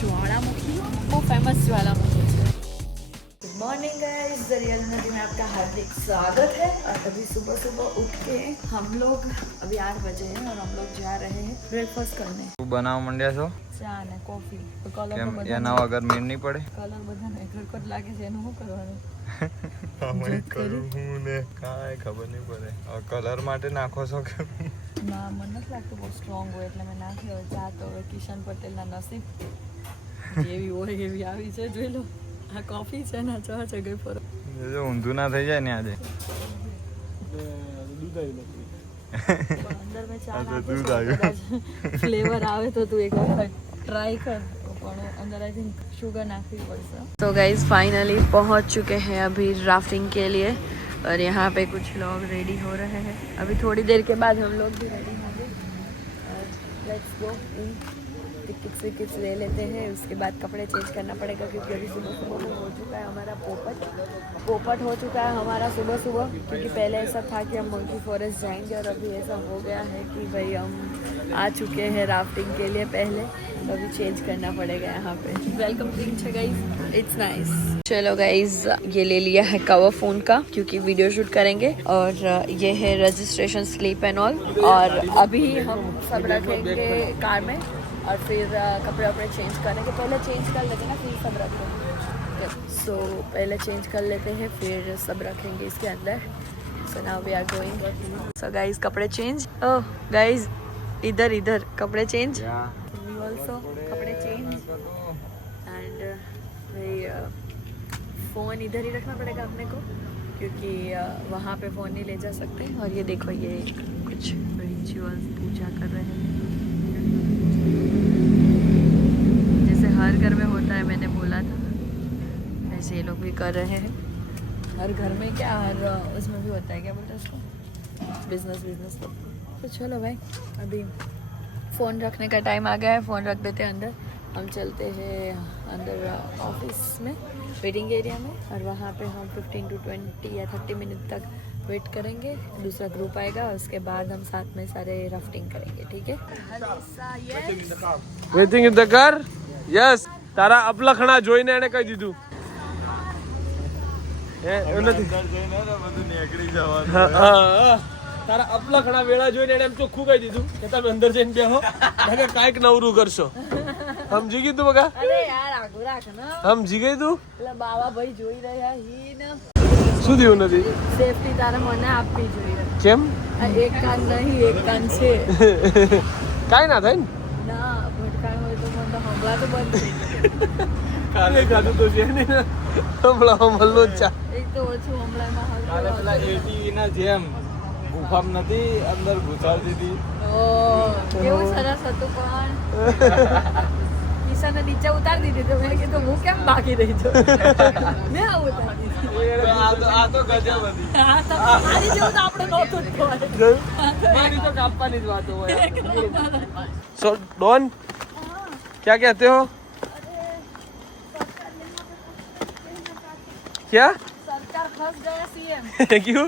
ज्वालामुखी वो फेमस ज्वालामुखी है good morning guys real नदी में आपका हार्दिक स्वागत है और अभी सुबह सुबह उठ के हम लोग अभी आठ बजे हैं और हम लोग जा रहे हैं ब्रेकफास्ट करने શું બનાવવા માંડ્યા છો ચા ને કોફી તો કલર કેમ તો એના બધા વગર મેળ નહીં પડે કલર બધાને ઘરકોટ લાગે છે એનું શું કરવાનું અમે જીદ કરી. કરું હું ને કાંઈ ખબર નહીં પડે હવે કલર માટે નાખો છો કે ના મને નથી લાગતું બહુ સ્ટ્રોંગ હોય એટલે મેં નાખી હવે ચા તો હવે કિશન પટેલના નસીબ જેવી હોય એવી આવી છે જોઈ લો આ કોફી છે ને આ ચા છે ગઈ ફરક જો ઊંધું ના થઈ જાય ને આજે અંદર મેં ચા આ તો નાખું દૂધ આવ્યું. ફ્લેવર આવે તો તું એક વખત ट्राई कर પણ अंदर आई थिंक शुगर नाखनी पड़ता तो गाइज फाइनली पहुंच चुके हैं अभी राफ्टिंग के लिए और यहाँ पे कुछ लोग रेडी हो रहे हैं अभी थोड़ी देर के बाद हम लोग भी रेडी होंगे और लेट्स गो इन टिकट्स विकट्स ले लेते हैं। उसके बाद कपड़े चेंज करना पड़ेगा क्योंकि अभी सुबह सुबह में हो चुका है हमारा पोपट। पोपट हो चुका है हमारा सुबह सुबह क्योंकि पहले ऐसा था कि हम मंकी फॉरेस्ट जाएँगे और अभी ऐसा हो गया है कि भाई हम आ चुके हैं राफ्टिंग के लिए पहले। तो अभी चेंज करना पड़ेगा यहाँ पे। वेलकम ड्रिंक है इट्स नाइस चलो गाइज़ ये ले लिया है कवर फ़ोन का क्योंकि वीडियो शूट करेंगे। और ये है रजिस्ट्रेशन स्लीप एंड ऑल और अभी हम सब रखेंगे कार में। और फिर कपड़े वपड़े चेंज करने के पहले चेंज कर लेते हैं ना फिर सब रखेंगे। सो पहले चेंज कर लेते हैं फिर सब रखेंगे इसके अंदर। So now we are going so guys कपड़े चेंज ओह गाइस इधर इधर कपड़े चेंज ऑल्सो कपड़े चेंज एंड भाई फ़ोन इधर ही रखना पड़ेगा अपने को क्योंकि वहाँ पे फ़ोन नहीं ले जा सकते। और ये देखो ये कुछ रिचुअल्स पूजा कर रहे हैं। जैसे हर घर में होता है, मैंने बोला था। ऐसे ये लोग भी कर रहे हैं। हर घर में क्या, हर, उसमें भी होता है क्या बोलते उसको? बिज़नेस बिज़नेस तो चलो भाई, अभी फ़ोन रखने का टाइम आ गया है फ़ोन रख देते हैं अंदर। हम चलते हैं अंदर ऑफ़िस में वेटिंग एरिया में, और वहाँ पे हम 15 टू 20 या 30 मिनट तक वेट करेंगे दूसरा ग्रुप आएगा उसके बाद हम साथ में सारे राफ्टिंग करेंगे ठीक है waiting in the car yes તારા અપલખણા જોઈને એને કહી દીધું હે એવું નથી બધું નીકળી જવાનું હા, હા, હા. તારા અપલખણા વેળા જોઈને એને એમ ચોખ્ખું કહી દીધું કે તમે અંદર જઈને બેહો નકર કાંઈક નવરું કરશો સમજી ગઈ તું બકા અરે યાર આગળ રાખ ને સમજી ગઈ તું એટલે બાવા ભાઈ જોઈ રહ્યા હી ને શું થયું નથી? સેફટી તારે મને આપવી જોઈએ. કેમ? એક કાન નહીં એક કાન છે. કાંઈ ના થાય ને? ના ભટકાણ હોય તો મને તો હમણાં તો બંધ કાલે ખાધું તો છે ને. હમણાં હમણાં જ ચા એક તો ઓછું હમણાંમાં કાલે પેલા એટી ના જેમ ગુફામ નથી અંદર ઘુસાડી દીધી ઓહ, કેવું સરસ હતું પણ. કિશને નીચે ઉતારી દીધી તો મેં કીધું હું કેમ બાકી રહી જાઉં મેં આવું ઉતારી દીધી. આ તો આ તો ગજબ હતી આ તો આની જેવું તો આપણે નહોતું જ થવાનું. મારી તો કાપવાની જ વાતો હોય સો ડોન क्या कहते हो क्या सरकार फंस गया सीएम क्यों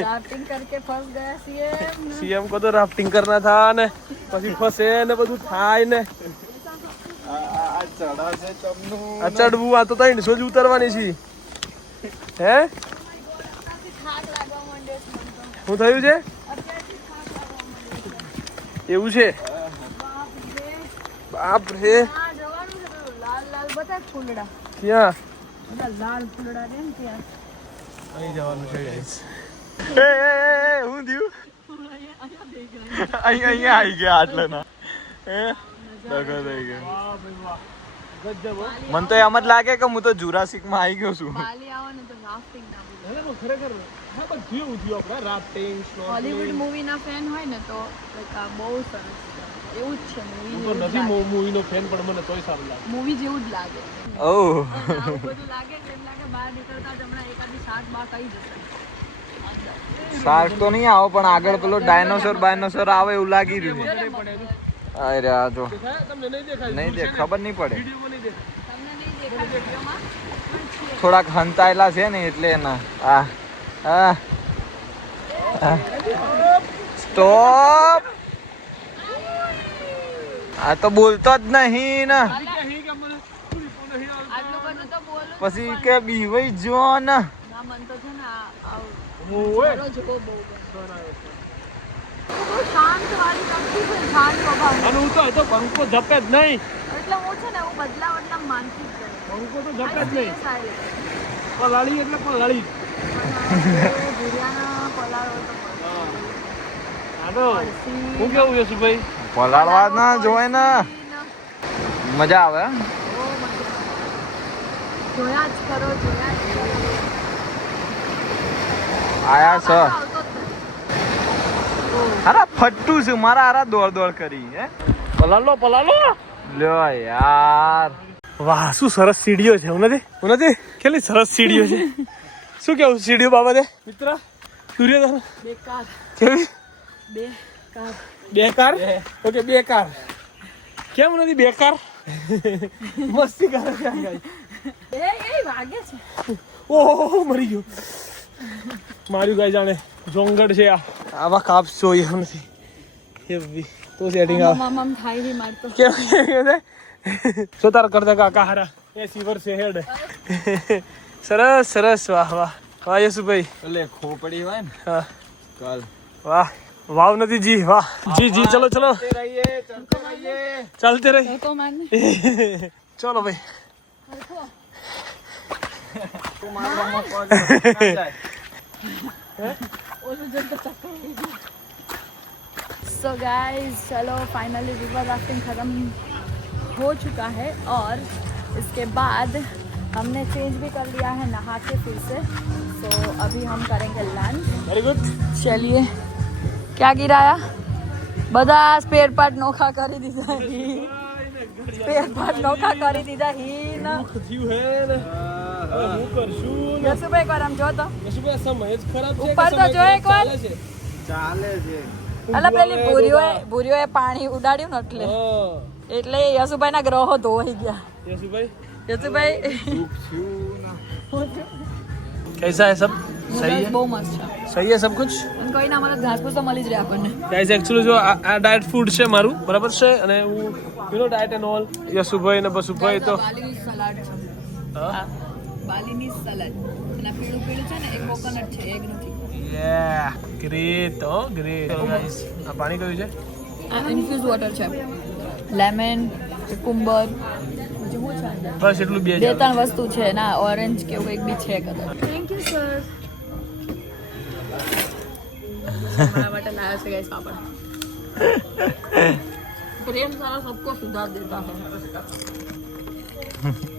राफ्टिंग करके फंस गया सीएम સીએમ કો તો રાફ્ટિંગ કરના થા ને પછી ફસે ને બધું થાય ને આ આ ચડાશે તમનું આ ચડવું આ તો ત્રણસો જ ઉતરવાની છે. હે. શું થયું છે. એવું છે? બાપ રે. ક્યાં? લાલ ફૂલડા ને ત્યાં અહીં જવાનું છે ગાઈસ એ એ એ હું થયું? અહીંયા અહીંયા આવી ગયા આટલે ના હે દગો થઈ ગયો. મને તો એમ જ લાગે કે હું તો જુરાસિકમાં આવી ગયો છું. બાલી આવવાનું તો રાફ્ટિંગ ના બોલો ખરેખર હા બધું એવું આપણે રાફ્ટિંગ હોલીવુડ મૂવી ના ફેન હોય ને તો બહુ સરસ એવું જ છે મૂવી તો નથી મૂવી નો ફેન પણ મને તોય સારું લાગે. મૂવી જેવું જ લાગે. ઓહ. આવું બધું લાગે એમ લાગે બહાર નીકળતા જ હમણાં એકાદી શાક બાક આવી જશે. અંદર. તો નહીં આવો પણ આગળ પેલો ડાયનોસોર બાયનોસોર આવે એવું લાગી રહ્યું. છે અરે આ જો. નહીં દેખાય. દે ખબર નહીં પડે. થોડાક હંતાયેલા છે ને એટલે એના. આ આ સ્ટોપ! આ તો બોલતો જ નહીં ને. પછી કે બીવાઈ જો ને. અને હું તો જ નહીં. એટલે હું છે ને હું બદલા બદલા માનતી જ નહીં તો જપે જ નહીં. પલાળી એટલે પલાળી ભૂરિયાના પલાળો તો હા તો હું કેવું યશુભાઈ? પલાળવા ના જોવાય ને. મજા આવે. જોયા જ કરો જોયા આયા છે. નથી. અરે ફટ્ટુ છે મારા આરા દોડ દોડ કરી હે? પલાલો પલાલો. લ્યો યાર. વાહ શું સરસ સીડીઓ છે હું નથી? હું નથી? કેટલી સરસ સીડીઓ છે. શું કેવું સીડીઓ બાબતે? મિત્ર? સૂર્યધર બેકાર કેવી? બેકાર બેકાર ઓકે બેકાર કેમ નથી બેકાર મસ્તી કરે છે એ એ વાગે છે ઓહો મરી ગયો. માર્યું ગાય જાણે. જોંગડ છે આ. આવા કાપ જોઈએ એમ નથી. એવી તો સેટિંગ આવે. આમ થાય છે મારતો કેમ છે? શું તાર કરતા કાકા હારા? એસી છે હેડ. સરસ સરસ. વાહ વાહ. વાહ યસુભાઈ. એટલે ખોપડી હોય ને હા. કાલ. વાહ. વાવ નથી જી વાહ. જી જી ચલો ચલો. રહીએ રહીએ. ચાલતે રહી. તો ચલો ભાઈ. તું મારવામાં પગ ના જાય. ओलो जब तक सो गाइस चलो फाइनली रिवर राफ्टिंग ख़त्म हो चुका है और इसके बाद हमने चेंज भी कर लिया है नहा के फिर से तो अभी हम करेंगे लंच વેરી ગુડ चलिए क्या गिराया બધા સ્પેર પાર્ટ નોખા કરી દીધા સ્પેર પાર્ટ નોખા કરી દીધા હીન થયું હે ને હવે હું પાણી ઉડાડ્યું ને એટલે. એટલે યશુભાઈ ના ગ્રહો ધોવાઈ ગયા. યશુભાઈ કેસા હે સબ સહી બહુ મસ્ત છે. સહી સબ કુછ કોઈ ના મને ડાયટ ફૂડ છે મારું બરાબર છે? અને હું you know diet and all યશુભાઈ ને બસુભાઈ તો બાલીની સલાડ અને પીળું પીળું છે ને એ કોકોનટ છે એગ નથી. યા ગ્રેટ ઓ ગ્રેટ ગાઈસ આ પાણી કયું છે? આ ઇન્ફ્યુઝ વોટર છે. લેમન કુકુમ્બર બસ એટલું બે બે ત્રણ વસ્તુ છે ના ઓરેન્જ કે એવું કંઈક બી છે કદાચ થેન્ક યુ સર માટે ગાઈસ પાપડ. પ્રેમ સારા સબકો સુધાર દેતા હે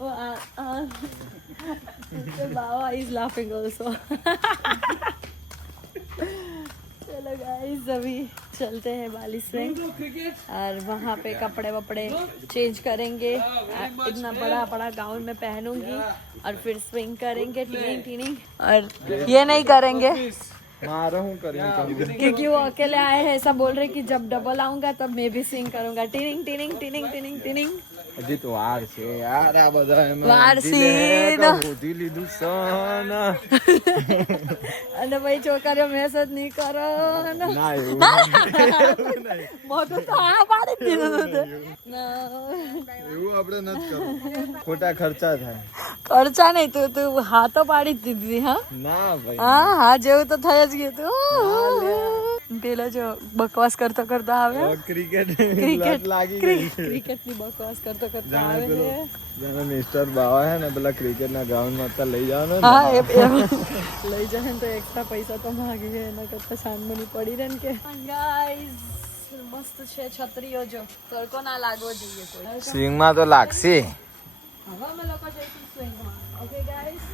Uh, uh, is laughing also. चलो गाइस अभी चलते हैं बालिश में और वहाँ पे कपड़े वपड़े चेंज करेंगे। इतना बड़ा बड़ा गाउन में पहनूँगी और फिर स्विंग करेंगे टीनिंग टीनिंग और ये नहीं करेंगे। क्योंकि वो अकेले आए हैं ऐसा बोल रहे कि जब डबल आऊँगा तब मैं भी स्विंग करूँगा। टीनिंग टीनिंग टीनिंग टीनिंग टीनिंग હજી તો વાર છે યાર આ બધા વાર છે લીધું સન. અને ભાઈ છોકરીઓ મેસેજ નહીં કરો ને? એવું મોટું તો આ પાડી દીધું એવું આપણે નથી કરવું. ખોટા ખર્ચા થાય. ખર્ચા નહીં તું તું હા તો પાડી જ દીધી હા? ના ભાઈ. હા હા જેવું તો થઈ જ ગયું તું. પેલો જો બકવાસ કરતો કરતો આવે. ક્રિકેટ ક્રિકેટ લાગી ક્રિકેટની બકવાસ કરતો કરતો આવે જાણે મિસ્ટર બાવા હે ને પેલા ક્રિકેટ ના ગ્રાઉન્ડમાં અત્યારે લઈ જવાનો હા એ લઈ જાય ને તો એકતા પૈસા તો માંગે છે એના કરતા શાનમની પડી રહે ને કે. ગાઈસ મસ્ત છે છત્રીઓ જો. તડકો ના લાગવો જોઈએ કોઈ. સ્વિંગમાં તો લાગશે. હવે અમે લોકો જઈશું સ્વિંગમાં ઓકે ગાઈસ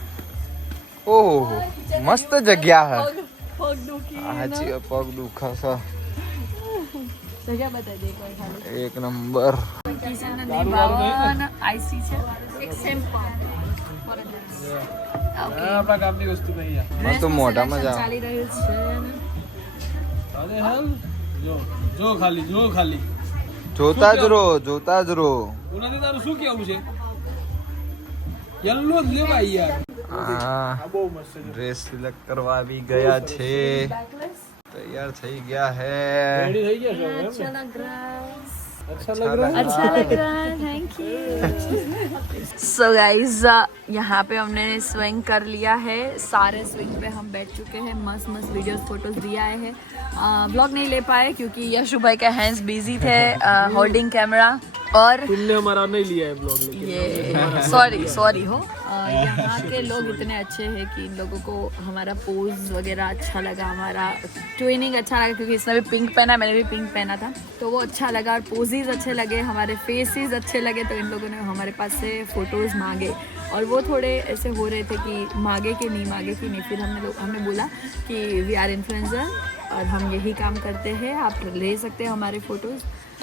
ઓહો મસ્ત જગ્યા હે. પગ દુખી હાચી પગ દુખાશે. જગ્યા બતાવી દે એકવાર ખાલી. એક નંબર. કિશન નદી આઈસી છે. એક સેમ્પલ આપણા કામની વસ્તુ નહીં યાર તો મોઢામાં જ ચાલી રહ્યું છે અરે હાલ. જો જો ખાલી જો ખાલી. જોતા જ રહો જોતા જ રહો. ઉનાથી તારું શું કેવું છે? યલ્લો જ લેવાય યાર. ડ્રેસ સિલેક્ટ કરવા આવી ગયા છે તૈયાર થઈ ગયા હે રેડી થઈ ગયા છો अच्छा लग रहा है અચ્છા લગ રહા अच्छा लग रहा है थैंक यू सो गाइस यहाँ पे हमने स्विंग कर लिया है सारे स्विंग पे हम बैठ चुके हैं मस्त मस्त वीडियोस फोटोज दिए आए हैं ब्लॉग नहीं ले पाए क्योंकि यशु भाई का हैंड्स बिजी थे होल्डिंग कैमरा और तुमने हमारा नहीं लिया है ब्लॉग लेकिन ये सॉरी सॉरी हो। यहाँ के लोग इतने अच्छे हैं कि इन लोगों को हमारा पोज वगैरह अच्छा लगा हमारा ट्विनिंग अच्छा लगा क्योंकि इसने भी पिंक पहना मैंने भी पिंक पहना था। तो वो अच्छा लगा और पोजेज अच्छे लगे हमारे फेसेस अच्छे लगे तो इन लोगों ने हमारे पास से फ़ोटोज़ मांगे। और वो थोड़े ऐसे हो रहे थे कि मांगे कि नहीं मांगे कि नहीं। फिर हमने लोग हमने बोला कि वी आर इन्फ्लुएंसर और हम यही काम करते हैं आप ले सकते हैं हमारे फ़ोटोज़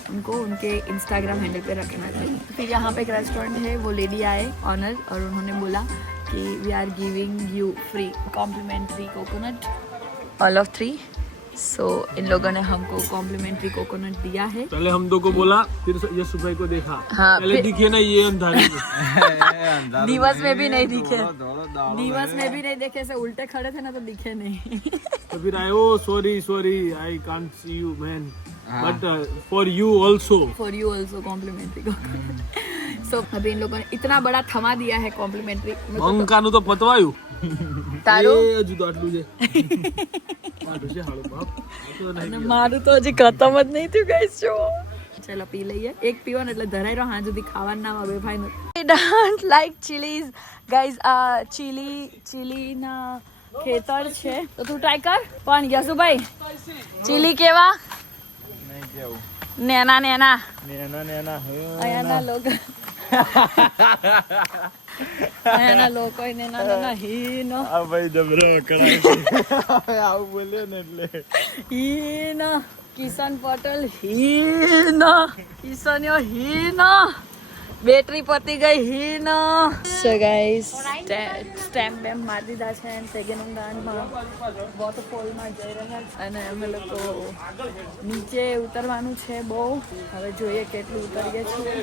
उनको उनके इंस्टाग्राम हैंडल पे रखना चाहिए। फिर यहाँ पे एक रेस्टोरेंट है वो लेडी आए ऑनर और उन्होंने बोला कि we are giving you free complimentary coconut all of three so इन लोगों ने हमको कॉम्प्लीमेंट्री कोकोनट दिया है। पहले हम दो को बोला फिर यशु भाई को देखा। हाँ, पहले दिखे ना ये अंधारे। दिवस में भी नहीं दिखे। दिवस में भी नहीं देखे ऐसे उल्टे खड़े थे ना तो दिखे नहीं। तो फिर आए ओ sorry sorry I can't see you man but for you also for you also complimentary coconut so अभी इन लोगों ने इतना बड़ा थमा दिया है कॉम्प्लीमेंट्री બંકાનું તો પતવાયું તારું એ હજુ તો આટલું છે આટલું છે હાળું બાપ આ તો નહીં અને મારું તો હજી ખતમ જ નહીં થયું ગાઈસ જો ચલો પી લઈએ એક પીવાનું એટલે ધરાઈ રહ્યો હા સુધી ખાવાનું ના આવે ભાઈ I don't like chillies guys આ ચીલી ચીલીના ખેતર છે તો તું ટ્રાય કર પણ યસુભાઈ ચીલી કેવા નહીં કેવું નેના નેના. નેના નેના અહીંયાના લોકો. અહીંયાના લોકો નેના નેના હીનો આ ભાઈ જબરો આવું બોલ્યો ને એટલે. હીન કિશન પટેલ હીન કિશન્યો હીન બેટરી પતી ગઈ હીન. સો ગાઈસ સ્ટેમ્પ બેમ્પ મારી દીધા છે અને સેકન્ડ ગાંડમાં વોટરફોલમાં જઈ રહ્યા છે. અને અમે લોકો નીચે ઉતરવાનું છે બહુ. હવે જોઈએ કેટલું ઉતરીએ છીએ.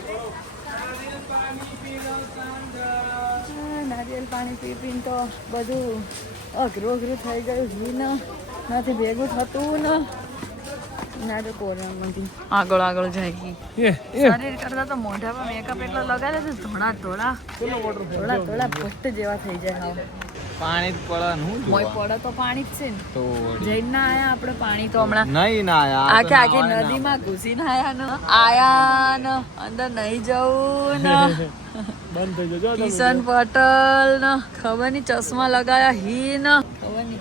નારિયેલ પાણી પી પીને તો બધું અઘરું અઘરું થઈ ગયું ઘી નથી ભેગું થતું ન. આગળ આગળ જાય પાણી જ પડે પડે તો પાણી જ છે ને. તો જઈને આયા આપણે પાણી તો હમણાં. નહીં ના આયા આખે આખી નદીમાં ઘુસી ના આયા ન. આયા ન. અંદર નહીં જવું ને. કિશન પટેલ ન. ખબર નહીં ચશ્મા લગાયા હી ન.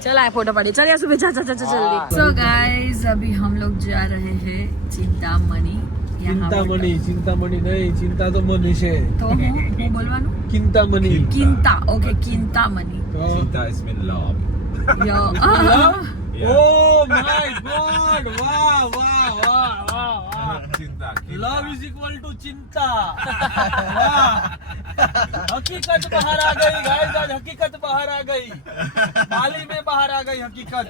चल आए फोटो पाड़ी। चल यार सुबह चल चल चल जल्दी सो गाइस अभी हम लोग जा रहे हैं चिंतामणि। ચિંતામણી ચિંતામણી નહીં ચિંતા તો મની છે તો હું હું બોલવાનું ચિંતામણી ચિંતા ઓકે ચિંતામણી ચિંતા ઇઝ મીન લવ યો ઓ માય ગોડ વાહ વાહ વાહ વાહ ચિંતા લવ ઇઝ ઇક્વલ ટુ ચિંતા. હકીકત બહાર આ ગઈ ગાઈસ આજ હકીકત બહાર આ ગઈ. माली में बाहर आ गई हकीकत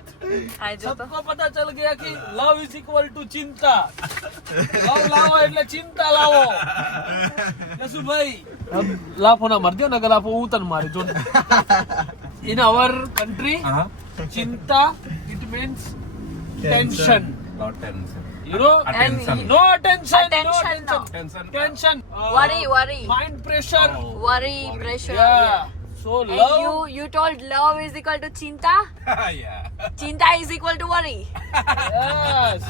सबको पता चल गया कि लव इज इक्वल टू चिंता લવ લાવો એટલે ચિંતા લાવો. જસુભાઈ લાફો ના મરજો નગર લાફો હું તને મારી જો. ઇન અવર કન્ટ્રી ચિંતા it means tension you know, Attention. No attention. Attention. No Attention, no. Tension. Uh, worry worry Mind pressure. Oh. worry worry. pressure Yeah. yeah. So And love. you you told love is equal to chinta yeah. chinta is equal to worry yes.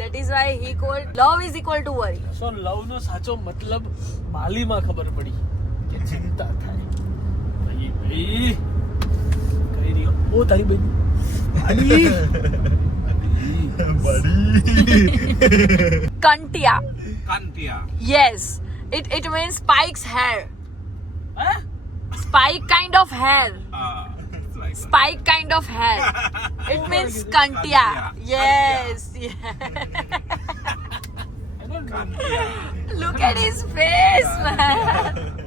that is why he called love is equal to worry so love નો સાચો મતલબ બાલીમાં ખબર પડી કે ચિંતા થાય ભાઈ ભાઈ કઈ રહ્યો ઓ તારી બેન Kantia. Kantia. Yes. It it means spikes hair. Huh? Spike kind of hair. Uh, like spike that. kind of hair. it means kantia. kantia. Yes. Kantia. Look at his face, man.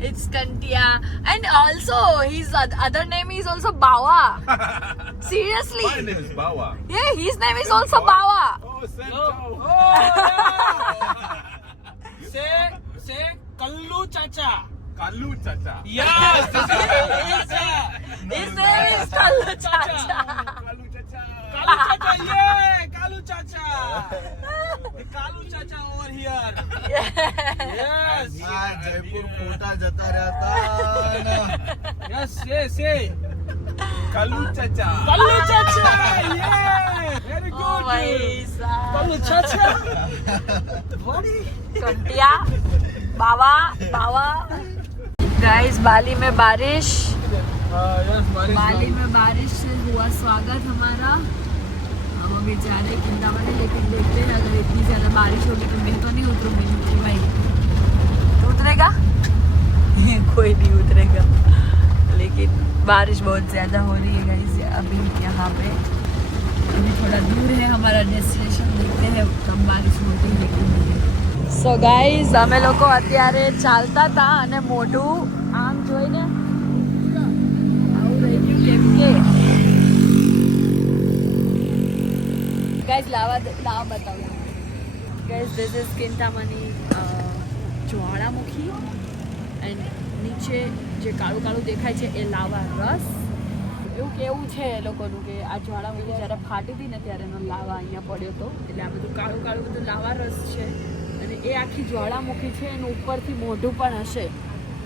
It's kantia, and also his other name is also Bawa. Seriously. My name is Bawa. Yeah, his name is also Bawa. Oh, Santo. Oh, say, say, Kallu Chacha. Kalu Chacha. Yes, His name is Kallu Chacha. Kalu Chacha. Kalu Chacha, yeah, Kalu Chacha. The Kalu Chacha over here. Yes, Jaipur ખોટા જતા રહેતા yes, say, say. Kalu Chacha Kalu Chacha, yeah, very Oh good. my God. Kalu Chacha. What? कंटिया Baba Baba guys बाली में बारिश Uh, yes, बाली में बारिश से हुआ स्वागत हमारा हम अभी जा रहे हैं किंदावनी लेकिन देखते हैं अगर इतनी ज़्यादा बारिश होगी तो मैं तो नहीं उतरूंगी भाई तो उतरेगा कोई नहीं उतरेगा लेकिन बारिश बहुत ज़्यादा हो रही है गाइस अभी यहाँ पे अभी थोड़ा दूर है हमारा डेस्टिनेशन देखते हैं कब बारिश होती है कि नहीं સો ગાઈઝ અમે લોકો અત્યારે ચાલતા હતા અને મોઢું આમ જોઈને ગાઈઝ લાવા લાવા બતાવું. ગાઈઝ ધીસ ઇઝ કિંતામની જ્વાળામુખી. એન્ડ નીચે જે કાળું કાળું દેખાય છે, એ લાવા રસ. એવું કેવું છે એ લોકોનું કે આ જ્વાળામુખી જ્યારે ફાટી હતી ને ત્યારે એનો લાવા અહીંયા પડ્યો હતો. એટલે આ બધું કાળું કાળું બધું લાવા રસ છે. અને એ આખી જ્વાળામુખી છે, એનું ઉપરથી મોઢું પણ હશે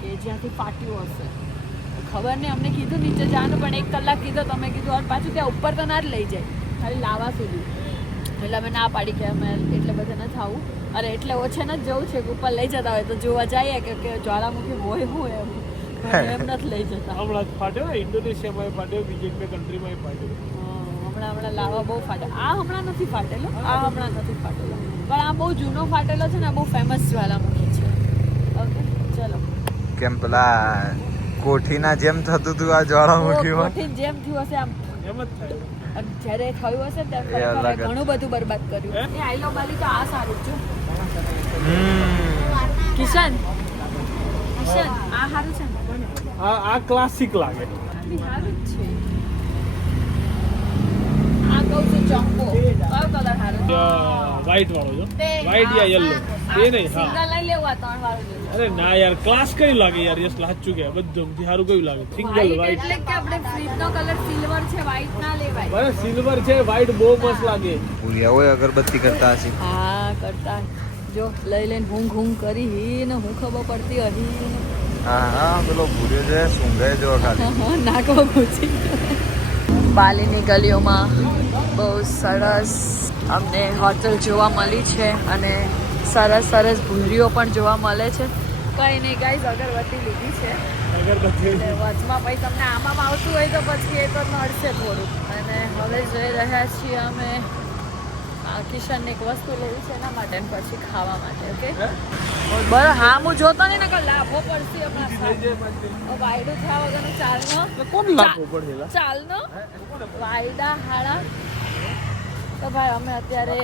કે જ્યાંથી ફાટ્યું હશે. ખબર નહીં, અમને કીધું નીચે જવાનું, પણ એક કલાક કીધો, તમે કીધું, અને પાછું ત્યાં ઉપર તો ના જ લઈ જાય. ખાલી લાવા સુધી. એટલે અમે ના પાડી કે અમે એટલે બધે ન થવું. અરે એટલે ઓછે ન જ જવું છે કે ઉપર લઈ જતા હોય તો જોવા જઈએ કે કે જ્વાળામુખી હોય હું એમ. પણ એમ નથી લઈ જતા. હમણાં જ ફાટ્યો ને ઇન્ડોનેશિયામાં ફાટ્યો બીજી બે કન્ટ્રીમાં ફાટ્યો. હં, હમણાં હમણાં લાવા બહુ ફાટે આ હમણાં નથી ફાટેલો આ હમણાં નથી ફાટેલો. પણ આ બહુ જૂનો ફાટેલો છે ને આ બહુ ફેમસ જ્વાળામુખી છે. ઓકે ચલો. કેમ પેલા કોઠીના જેમ થતું હતું આ જ્વાળામુખીમાં? કોઠી જેમ થયું હશે આમ. એમ જ થાય. જ્યારે થયું હશે ત્યારે. ઘણું બધું બરબાદ કર્યું? એ આઈલો બાલી તો આ સારું છું. હમ. કિશન? કિશન આ સારું છે ને? આ આ ક્લાસિક લાગે. સારું જ છે. કહું છું? ચોખ્ખો કયો કલર સારો વ્હાઈટ વાળો જો વ્હાઈટ યા યલો એ નહીં હા. લઈ લેવું ત્રણ વાળું અરે ના યાર ક્લાસ કઈ લાગે યાર યસ સાચું કે બધું સારું કયું લાગે. સિંગલ વ્હાઈટ એટલે કે આપણે ફ્રીજનો કલર સિલ્વર છે વ્હાઈટ ના લેવાય. બરાબર સિલ્વર છે વ્હાઈટ બહુ મસ્ત લાગે. ભૂલ્યા હોય અગરબત્તી કરતા હશે. હા કરતા. જો લઈ લઈને હું ઘૂમ કરી હી ને હું ખબર પડતી હતી હા હા પેલો ભૂલ્યો છે સૂંઘાય જો ખાલી. નાકમાં ઘૂસી બાલીની ગલીઓમાં. બહુ સરસ અમને હોટલ જોવા મળી છે અને સરસ સરસ ભૂરીઓ પણ જોવા મળે છે. કંઈ નહીં ગાઈઝ અગરબત્તી લીધી છે. અગરબત્તી વચમાં પછી તમને આમાં આવતું હોય તો પછી એ તો નડશે થોડું. અને હવે જઈ રહ્યા છીએ અમે આ કિશનને એક વસ્તુ લેવી છે એના માટે પછી ખાવા માટે ઓકે? બરાબર હા હું જોતો નહીં ને લાભો પડશે હમણાં વાયડો થયા વગરનો ચાલનો. કોણ લાભો પડે ચાલનો. વાયડા હાડા. તો ભાઈ અમે અત્યારે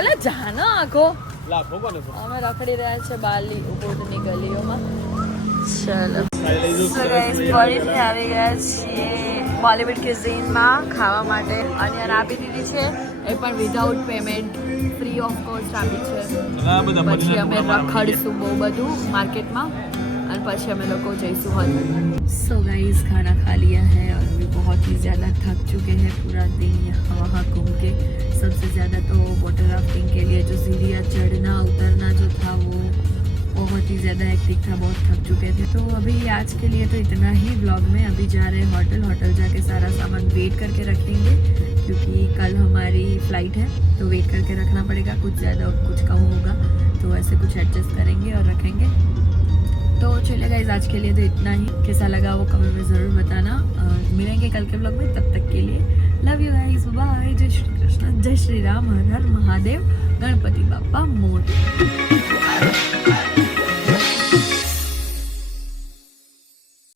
અલે જાનો આખો અમે રખડી રહ્યા છે બાલી ઉપોટની ગલીઓમાં. ચલો. આવી ગયા છીએ બોલિવૂડ ક્યુઝિનમાં ખાવા માટે. અને આપી દીધી છે. એ પણ without payment free of cost આપી છે. પછી અમે રખડીશું બહુ બધું માર્કેટમાં और પછી અમે લોકો જઈશું होटल सो गाइस खाना खा लिया है और अभी बहुत ही ज़्यादा थक चुके हैं पूरा दिन यहाँ वहाँ घूम के सबसे ज़्यादा तो वाटर राफ्टिंग के लिए जो सीढ़ियाँ चढ़ना उतरना जो था वो बहुत ही ज़्यादा हेक्टिक था बहुत थक चुके थे तो अभी आज के लिए तो इतना ही ब्लॉग में अभी जा रहे हैं होटल होटल जाके सारा सामान वेट करके रखेंगे क्योंकि कल हमारी फ्लाइट है तो वेट करके रखना पड़ेगा कुछ ज़्यादा और कुछ कम होगा तो ऐसे कुछ एडजस्ट करेंगे और रखेंगे तो चलिए गाइज़ आज के लिए तो इतना ही। कैसा लगा वो कमेंट में ज़रूर बताना। मिलेंगे कल के ब्लॉग में, तब तक के लिए लव यू गाइज़ बाय जय श्री कृष्ण, जय श्री राम, हर हर महादेव, गणपति बापा मोर।